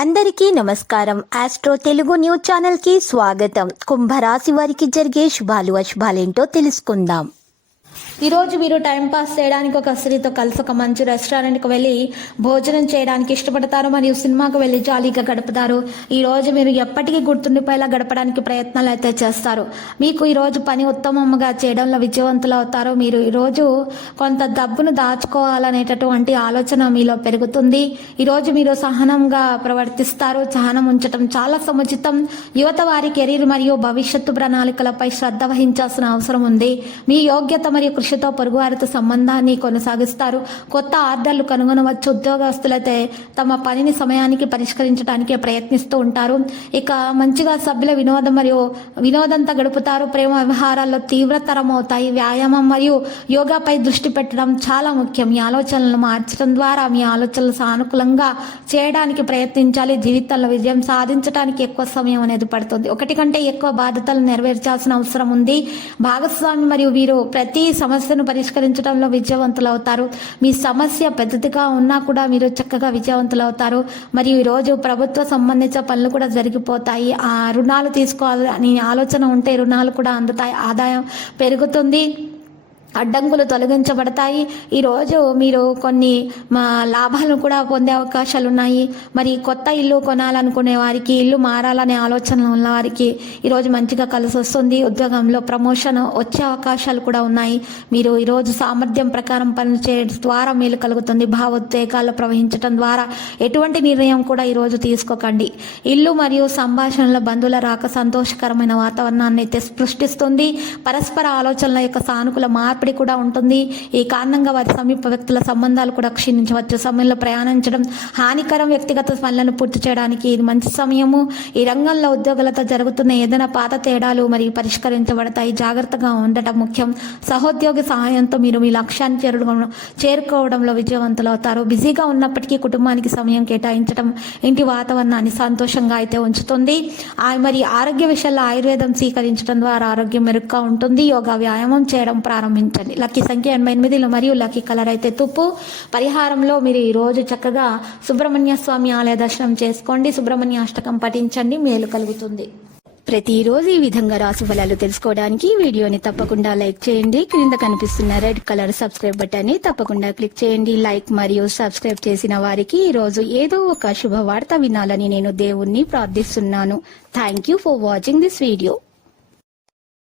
అందరికీ నమస్కారం. Astro Telugu news channel కి స్వాగతం. కుంభరాశి వారికి జరిగే శుభాలు అశుభాలేంటో తెలుసుకుందాం. ఈరోజు మీరు టైంపాస్ చేయడానికి ఒక స్త్రీతో కలిసి ఒక మంచి రెస్టారెంట్కి వెళ్ళి భోజనం చేయడానికి ఇష్టపడతారు మరియు సినిమాకు వెళ్ళి జాలీగా గడుపుతారు. ఈరోజు మీరు ఎప్పటికీ గుర్తుండిపోయేలా గడపడానికి ప్రయత్నాలు అయితే చేస్తారు. మీకు ఈరోజు పని ఉత్తమంగా చేయడంలో విజయవంతులు అవుతారు. మీరు ఈరోజు కొంత డబ్బును దాచుకోవాలనేటటువంటి ఆలోచన మీలో పెరుగుతుంది. ఈరోజు మీరు సహనంగా ప్రవర్తిస్తారు. సహనం ఉంచడం చాలా సముచితం. యువత వారి కెరీర్ మరియు భవిష్యత్తు ప్రణాళికలపై శ్రద్ధ వహించాల్సిన అవసరం ఉంది. మీ యోగ్యత మరియు కృషితో పొరుగువారితో సంబంధాన్ని కొనసాగిస్తారు. కొత్త ఆర్డర్లు కనుగొనవచ్చు. ఉద్యోగస్తులైతే తమ పనిని సమయానికి పరిష్కరించడానికి ప్రయత్నిస్తూ ఉంటారు. ఇక మంచిగా సభ్యుల వినోదంతో గడుపుతారు. ప్రేమ వ్యవహారాల్లో తీవ్రతరం అవుతాయి. వ్యాయామం మరియు యోగాపై దృష్టి పెట్టడం చాలా ముఖ్యం. మీ ఆలోచనలను మార్చడం ద్వారా మీ ఆలోచనలు సానుకూలంగా చేయడానికి ప్రయత్నించాలి. జీవితంలో విజయం సాధించడానికి ఎక్కువ సమయం అనేది పడుతుంది. ఒకటి కంటే ఎక్కువ బాధ్యతలు నెరవేర్చాల్సిన అవసరం ఉంది. భాగస్వామి మరియు వీరు ప్రతి సమస్యను పరిష్కరించడంలో విజయవంతులు అవుతారు. మీ సమస్య పెద్దదిగా ఉన్నా కూడా మీరు చక్కగా విజయవంతులు అవుతారు. మరియు ఈరోజు ప్రభుత్వ సంబంధించిన పనులు కూడా జరిగిపోతాయి. ఆ రుణాలు తీసుకోవాలని ఆలోచన ఉంటే రుణాలు కూడా అందుతాయి. ఆదాయం పెరుగుతుంది. అడ్డంకులు తొలగించబడతాయి. ఈరోజు మీరు కొన్ని లాభాలను కూడా పొందే అవకాశాలు ఉన్నాయి. మరి కొత్త ఇల్లు కొనాలనుకునే వారికి, ఇల్లు మారాలనే ఆలోచనలు ఉన్న వారికి ఈరోజు మంచిగా కలిసి వస్తుంది. ఉద్యోగంలో ప్రమోషన్ వచ్చే అవకాశాలు కూడా ఉన్నాయి. మీరు ఈరోజు సామర్థ్యం ప్రకారం పని చేయడం ద్వారా మేలు కలుగుతుంది. భావోద్వేగాలు ప్రవహించడం ద్వారా ఎటువంటి నిర్ణయం కూడా ఈరోజు తీసుకోకండి. ఇల్లు మరియు సంభాషణల బంధువుల రాక సంతోషకరమైన వాతావరణాన్ని అయితే సృష్టిస్తుంది. పరస్పర ఆలోచనల యొక్క సానుకూల మార్పిడి కూడా ఉంటుంది. ఈ కారణంగా వారి సమీప వ్యక్తుల సంబంధాలు కూడా క్షీణించవచ్చు. సమయంలో ప్రయాణించడం హానికరం. వ్యక్తిగత పనులను పూర్తి చేయడానికి ఇది మంచి సమయము. ఈ రంగంలో ఉద్యోగులతో జరుగుతున్న ఏదైనా పాత తేడాలు మరియు పరిష్కరించబడతాయి. జాగ్రత్తగా ఉండటం ముఖ్యం. సహోద్యోగి సహాయంతో మీరు మీ లక్ష్యాన్ని చేరుకోవడంలో విజయవంతులు అవుతారు. బిజీగా ఉన్నప్పటికీ కుటుంబానికి సమయం కేటాయించడం ఇంటి వాతావరణాన్ని సంతోషంగా అయితే ఉంచుతుంది. మరి ఆరోగ్య విషయాల్లో ఆయుర్వేదం స్వీకరించడం ద్వారా ఆరోగ్యం మెరుగ్గా ఉంటుంది. యోగా వ్యాయామం చేయడం ప్రారంభించండి. లక్కీ సంఖ్య 88 మరియు లక్కీ కలర్ అయితే తుప్పు. పరిహారంలో మీరు ఈ రోజు చక్కగా సుబ్రహ్మణ్య స్వామి ఆలయ దర్శనం చేసుకోండి. సుబ్రహ్మణ్య అష్టకం పఠించండి. మేలు కలుగుతుంది. ప్రతిరోజు ఈ విధంగా రాశి ఫలాలు తెలుసుకోవడానికి వీడియోని తప్పకుండా లైక్ చేయండి. క్రింద కనిపిస్తున్న రెడ్ కలర్ సబ్స్క్రైబ్ బటన్ ని తప్పకుండా క్లిక్ చేయండి. లైక్ మరియు సబ్స్క్రైబ్ చేసిన వారికి ఈ రోజు ఏదో ఒక శుభవార్త వినాలని నేను దేవుణ్ణి ప్రార్థిస్తున్నాను. Thank you for watching this video.